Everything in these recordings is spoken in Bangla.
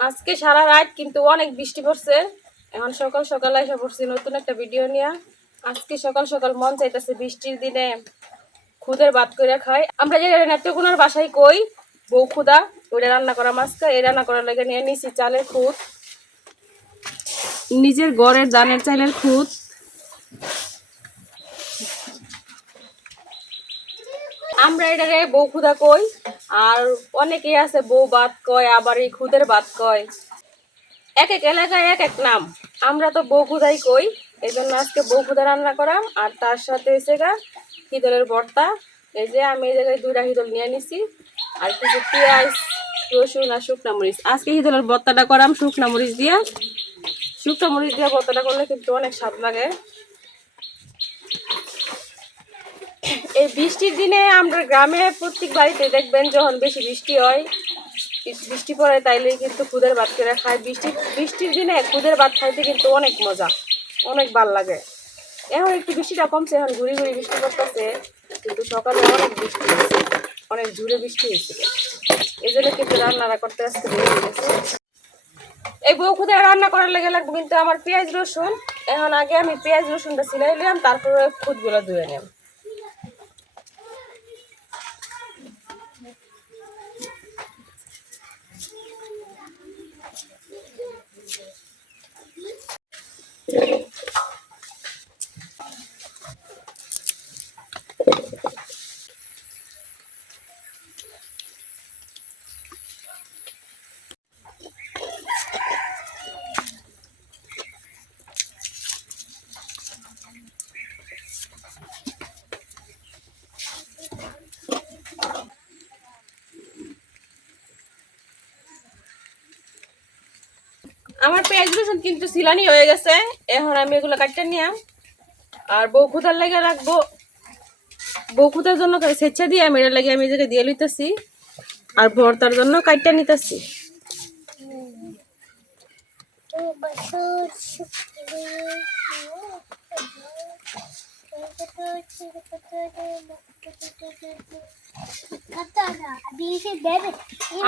আজকে সারা রাত কিন্তু অনেক বৃষ্টি পড়ছে। এখন সকাল সকাল এসে পড়ছি নতুন একটা ভিডিও নিয়ে। আজকে সকাল সকাল মন চাইতেছে বৃষ্টির দিনে খুদের ভাত করে খাই। আমরা যে নেত্রকোনার বাসায় কই? বউ খুদা, ওইটা রান্না করা মাছকা এই রান্না করার লেগে নিয়ে নিছি চালের খুদ নিজের গড়ের দানের চালের খুদ আমরা এটারে বউ খুদা কই, আর অনেকেই আছে বউ ভাত কয়, আবার এই খুদের ভাত কয়। এক এক এলাকায় এক এক নাম। আমরা তো বউ খুদাই কই এই জন্য আজকে বউ খুদা রান্না করা, আর তার সাথে হয়েছে গা হিদলের ভর্তা। এই যে আমি এই জায়গায় দুইটা হিদল নিয়ে নিছি, আর কিছু পেঁয়াজ, রসুন আর শুকনা মরিচ। আজকে হিদলের ভর্তাটা করাম শুকনা মরিচ দিয়া। শুকনা মরিচ দিয়া ভর্তাটা করলে কিন্তু অনেক স্বাদ লাগে। এই বৃষ্টির দিনে আমরা গ্রামে প্রত্যেক বাড়িতে দেখবেন যখন বেশি বৃষ্টি হয়, বৃষ্টি পড়ে তাইলে কিন্তু খুদের ভাত করে খায়। বৃষ্টি বৃষ্টির দিনে খুদের ভাত খাইতে কিন্তু অনেক মজা, অনেক ভালো লাগে। এখন একটু বৃষ্টিটা কমছে, এখন ঘুরি ঘুরি বৃষ্টি পড়তেছে, কিন্তু সকালে অনেক বৃষ্টি হয়েছে, অনেক জোরে বৃষ্টি হয়েছিল এই জন্য কিন্তু রান্নাটা করতে আসতে এই বউ খুদে রান্না করার লেগে লাগবে কিন্তু আমার পেঁয়াজ রসুন। এখন আগে আমি পেঁয়াজ রসুনটা সিলাই নিলাম, তারপরে খুদগুলো ধুয়ে নিলাম। আমার পেঁয়াজ রসুন কিন্তু সিলানি হয়ে গেছে। এখন আমি এগুলো কাটতে নিলাম আর বউ খুদার লেগে রাখব। বউ খুদার জন্য স্বেচ্ছা দিয়ে আমি এটা লেগে আমি এদিকে দিয়ে লিতেছি আর ভর্তার জন্য কাটতে নিতেছি।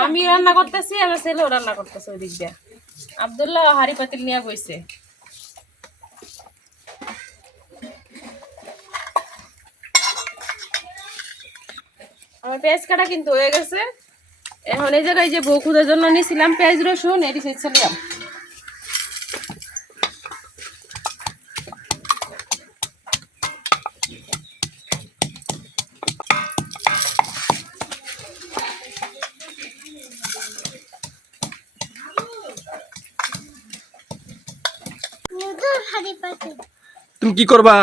আমি রান্না করতেছি, আমার ছেলেও রান্না করতেছে ওই দিক দিয়ে। আবদুল্লাহ হারি পাতিল নিয়ে বইছে। আমার পেঁয়াজ কাটা কিন্তু হয়ে গেছে। এখন এই জায়গায় যে বউখুদের জন্য নিয়েছিলাম পেঁয়াজ রসুন, এটি সেছিলাম তুমি কি করবা?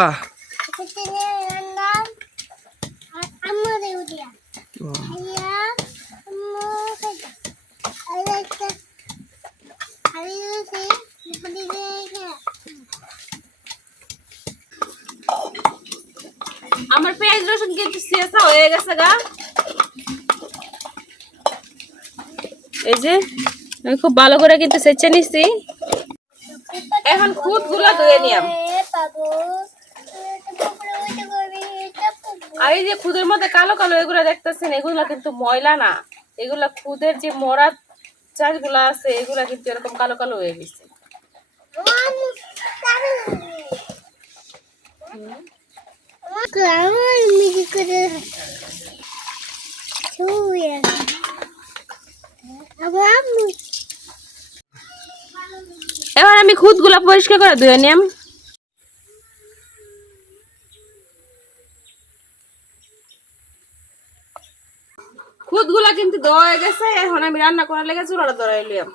আমার পেঁয়াজ রসুন কিন্তু শেষা হয়ে গেছে গা। এই যে আমি খুব ভালো করে কিন্তু সেচে নিছি। এখন খুদগুলা ধুয়ে নিয়াম এই যে খুদের মধ্যে কালো কালো এগুলো দেখতেছেন, এগুলা কিন্তু ময়লা না। এগুলা খুদের যে মরা চাষগুলা আছে, এগুলা কিন্তু এরকম কালো কালো হয়ে গেছে। এবার আমি খুদগুলা পরিষ্কার করে ধুয়ে নিয়াম খুদগুলা কিন্তু দেওয়া হয়ে গেছে, এখন আমি রান্না করার লেগে চুলাটা ধরাই লিয়াম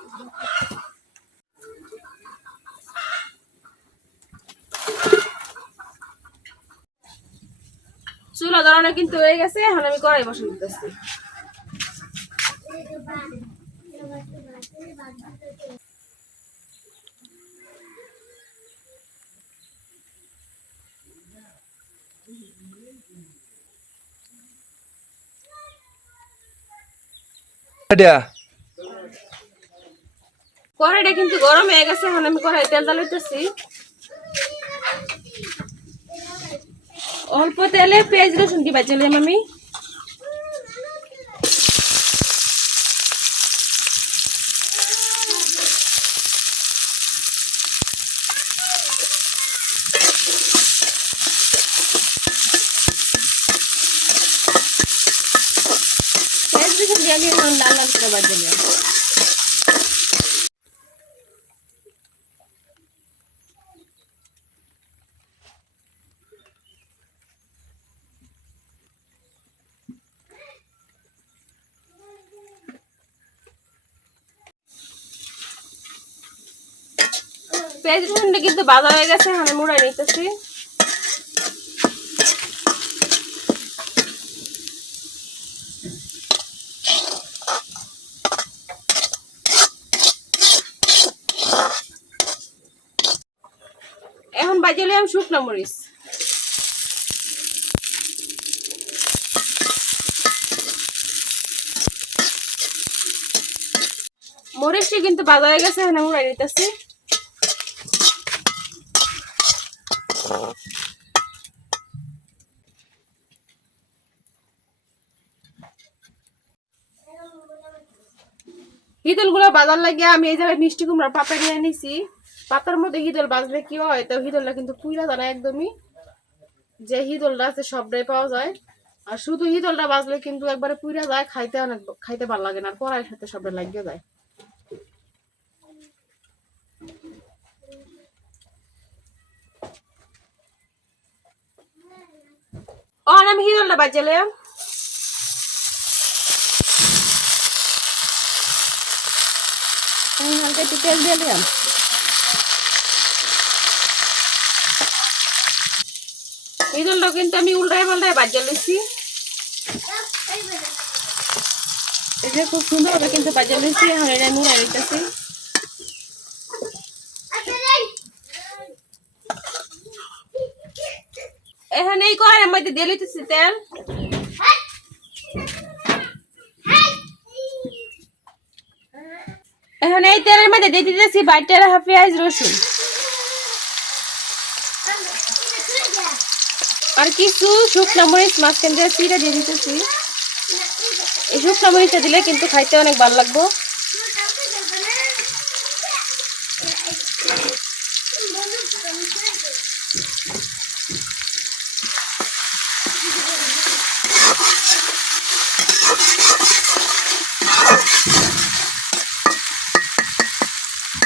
চুলা ধরানো কিন্তু হয়ে গেছে, এখন আমি কড়াই বসে দিতেছি। এটা কড়াইটা কিন্তু গরম হয়ে গেছে, এখন আমি কড়াই তেল ডালাইতেছি অল্প তেলে পেঁয়াজ রসুন কি বাঁচালাম আমি পেঁয়াজ রসুন দিয়ে আমি এখন লাল লাল করে বাজে নিলাম পেঁয়াজ রসুনটা কিন্তু বাজা হয়ে গেছে, আমি মুড়াই নিতেছি। এখন শুকনো মরিচ। মরিচটি কিন্তু বাজা হয়ে গেছে, এখানে মুড়াই নিতেছি হিদলগুলো বাজার লাগিয়ে আমি এই জায়গায় মিষ্টি কুমড়া পাতা নিয়ে নিছি। পাতার মধ্যে হিদল বাজলে কি হয়? তো হিদলটা কিন্তু পুইরা যায় একদমই যে হিদলটা আছে সবটাই পাওয়া যায়। আর শুধু হিদলটা বাজলে কিন্তু একবারে পুইরা যায়, খাইতে অনেক খাইতে ভালো লাগে না, আর কড়াইয়ের সাথে সবটা লাগিয়ে যায়। আমি হিদলটা বাজলে আমি হালকা একটু দিয়ে দিলাম। হিদলটা কিন্তু আমি উল্টায় পাল্টায় বাজ্যা লইছি। এটা খুব সুন্দরভাবে কিন্তু বাজ্যা লইছি, এখন এটা আমি উড়াই দিতেছি এখন এই কড়াইয়ের মধ্যে দিয়ে লইতেছি তেল। এখন এই তেলের মধ্যে দিয়ে দিতেছি বাইটের হাফ পেঁয়াজ রসুন। আর কিছু শুকনো মরিচ মাঝখান দিয়ে চিড়ে দিয়ে দিতেছি। এই শুকনো মরিচটা দিলে কিন্তু খাইতে অনেক ভালো লাগবো।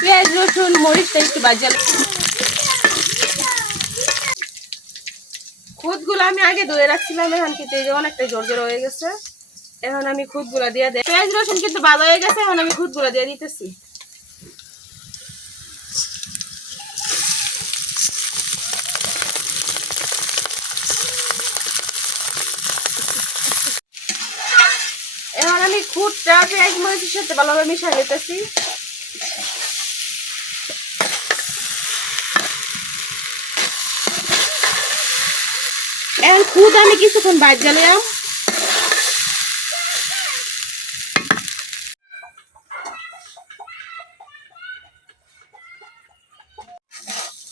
পেঁয়াজ, রসুন, মরিচটা একটু বাজাল খুদগুলো আমি আগে ধুয়ে রাখছিলাম, এখন কিন্তু এই যে অনেকটা জোর জোর হয়ে গেছে। এখন আমি খুদগুলো দিয়ে দেয় পেঁয়াজ, রসুন কিন্তু বাজা হয়ে গেছে, এখন আমি খুদগুলো দিয়ে দিতেছি। এখন আমি খুদটা পেঁয়াজ, মরিচের সাথে ভালোভাবে মিশিয়ে নিতেছি। এখন খুদ আমি কিছুক্ষণ, বাইর জ্বালাম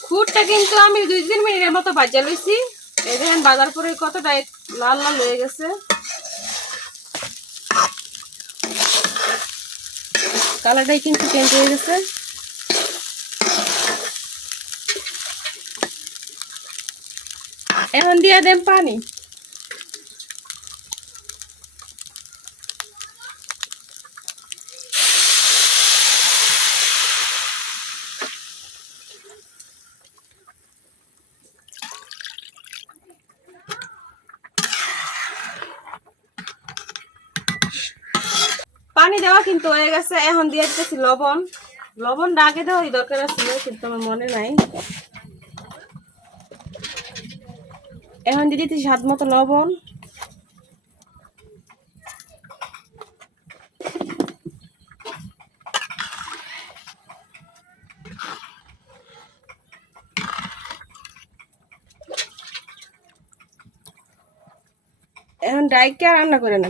খুদটা কিন্তু আমি দুই তিন মিনিটের মতো বাজা লইছি। এই দেখেন বাজার পরে কতটা লাল লাল হয়ে গেছে। কালারটাই কিন্তু চেঞ্জ হয়ে গেছে। এখন দিয়ে দেন পানি। পানি দেওয়া কিন্তু হয়ে গেছে, এখন দিয়ে দিতেছি লবণ। লবণটা আগে দেওয়াই দরকার ছিল কিন্তু আমার মনে নাই। এখন দিয়ে দিতেছি স্বাদ মতো লবণ। এখন ডাইকে আর রান্না করে না।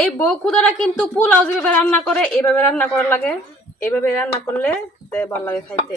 এই বউ খুদারা কিন্তু পোলাও যেভাবে রান্না করে এইভাবে রান্না করা লাগে। এইভাবে রান্না করলে ভালো লাগে খাইতে।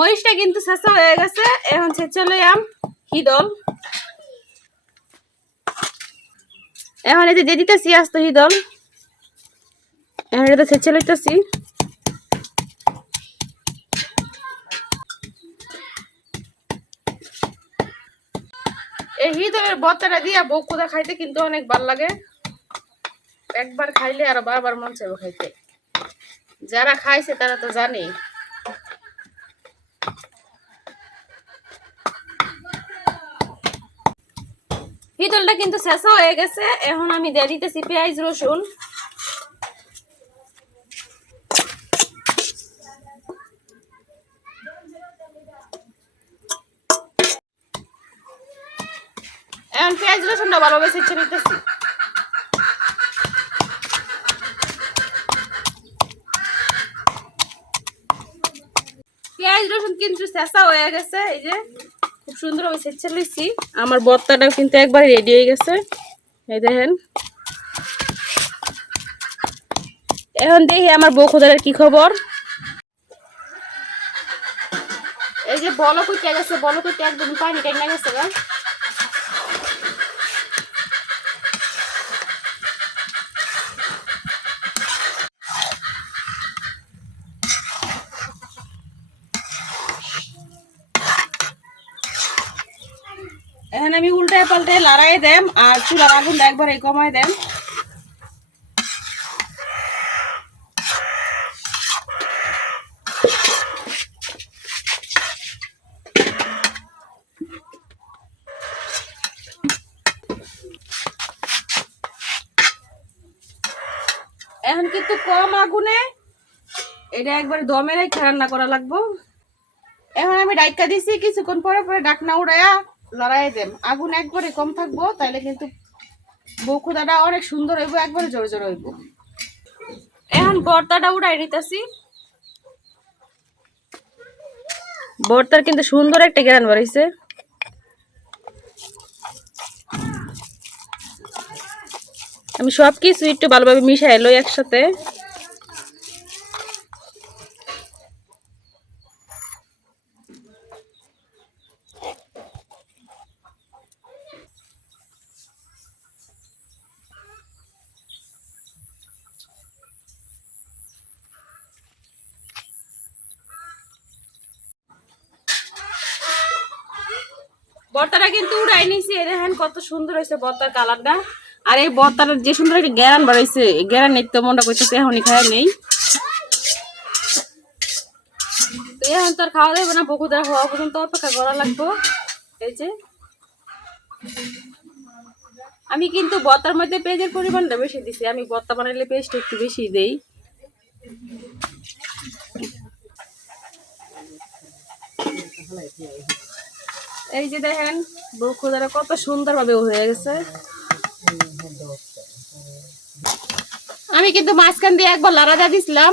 মরিচটা কিন্তু শেষা হয়ে গেছে। এখন সেচ চালাইয়াম হিদল। এখন এতে দিয়ে দিতেছি, আস্ত হিদল। এখন এটাতে সেচ চালাইতেছি। এই হিদলের বত্তাটা দিয়া বকুদা খাইতে কিন্তু অনেক ভালো লাগে। একবার খাইলে আর বারবার মন চাইবে খাইতে। যারা খাইছে তারা তো জানে হিদলটা কিন্তু শেষা হয়ে গেছে। এখন আমি দিয়ে দিতেছি পেঁয়াজ রসুন। এখন পেঁয়াজ রসুনটা ভালোভাবে ছেঁচে নিতেছি পেঁয়াজ রসুন কিন্তু শেষা হয়ে গেছে, এই যে। সুন্দরভাবে ছেঁচে লইছি। আমার বত্তাটাও কিন্তু একবার রেডি হয়ে গেছে। এই দেখেন। এখন দেখি আমার বউখোদারের কি খবর। এই যে বলো কুইটা গেছে বলো তো একদম পানি টাইনা গেছে উল্টায় পাল্টায় লড়াই দেম আর চুলার আগুনটা একবারে কমাই দেম। এখন কিন্তু কম আগুনে এটা একবার দমে রেখে রান্না করা লাগবো। এখন আমি ডাইকা দিছি, কিছুক্ষণ পরে পরে ডাকনা উড়াইয়া লড়াই দেম আগুন একবারে কম থাকব, তাইলে কিন্তু বকুদাটা অনেক সুন্দর হইব, একবারে জোরে জোরে হইব। এখন বর্তাটা উড়াই নিতেছি। বর্তার কিন্তু সুন্দর একটা গ্রান বাড়াইছে। আমি সব কিছু একটু ভালোভাবে মিশাই লই একসাথে। বর্তাটা কিন্তু উড়াই নিছি, এই দেখেন কত সুন্দর হয়েছে বর্তার কালারটা। আর এই বর্তার যে সুন্দর একটা গ্যারান বাড়াইছে গ্যারান তো মনটা করতেছে, এখনই খায় নেই। তো এখন তো আর খাওয়া যাবে না বকুদার হওয়া পর্যন্ত অপেক্ষা করা লাগবো। এই যে। আমি কিন্তু বর্তার মধ্যে পেঁয়াজের পরিমাণটা বেশি দিছি, আমি বর্তা বানাইলে পেস্টটা একটু বেশি দেই। এই যে দেখেন বকুদারা কত সুন্দরভাবে হয়ে গেছে। আমি কিন্তু মাঝখান দিয়ে একবার লাড়া দিছিলাম।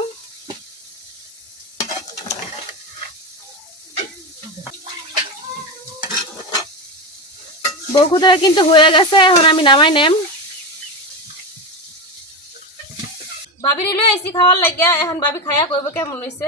বকুদারা কিন্তু হয়ে গেছে এখন আমি নামাই নেম। বাবির লই আইসি খাওয়ার লাগিয়া এখন বাবি খাইয়া করব কেমন হয়েছে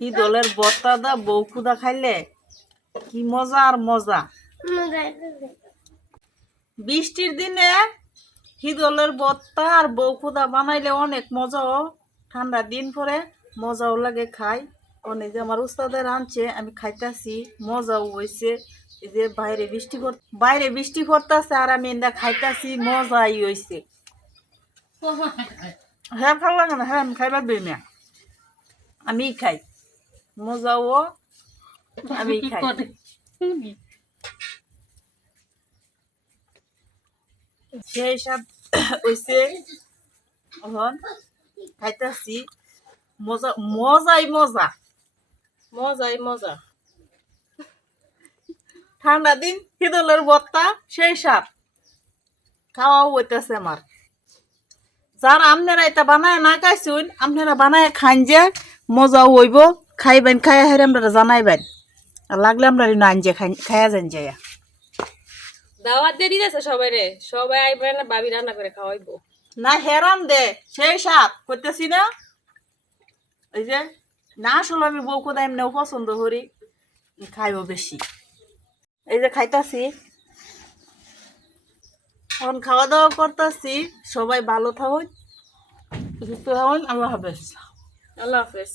কি দলের বত্তা দা বউ খুদা খাইলে? কি মজা আর মজা? বৃষ্টির দিনে হিদলের বত্তা আর বৌকুদা বানাইলে অনেক মজাও ঠান্ডা দিন পরে মজাও লাগে খাই। অনেক যে আমার উস্তাদের আনছে আমি খাইতেছি মজাও হয়েছে এই যে বাইরে বৃষ্টি পড়- বাইরে বৃষ্টি পড়তেছে আর আমি এন্দা খাইতেছি মজাই হয়েছে হ্যাঁ ভালো লাগে না হ্যাঁ আমি খাইবার না আমি খাই। মজাও আমি খাই সেই সব হইছে এখন খাইতাছি মজা মজাই মজা মজাই মজা ঠান্ডা দিন হিদলের বত্তা সেই সাপ খাওয়াও হইতেছে আমার যারা আপনারা এটা বানায় না খাইছুন আপনারা বানায় খান যে মজাও হইব খাইবেন খাইয়া হেরে আমরা জানাইবেন। আর লাগলে আমরা না আনজে খাইয়া যান যাইয়া দাওয়াত দিয়ে দিতেছে সবাই রে। সবাই আইবে না বাবি রান্না করে খাওয়াইবো। না হেরাম দে সেই সাপ করতেছি না? এই যে না আসলে আমি বউ কোথায় এমনিও পছন্দ করি খাইব বেশি। এই যে খাইতাছি। এখন খাওয়া দাওয়া করতেছি সবাই ভালো থাকুন সুস্থ থাকুন আল্লাহ হাফেজ। আল্লাহ হাফেজ।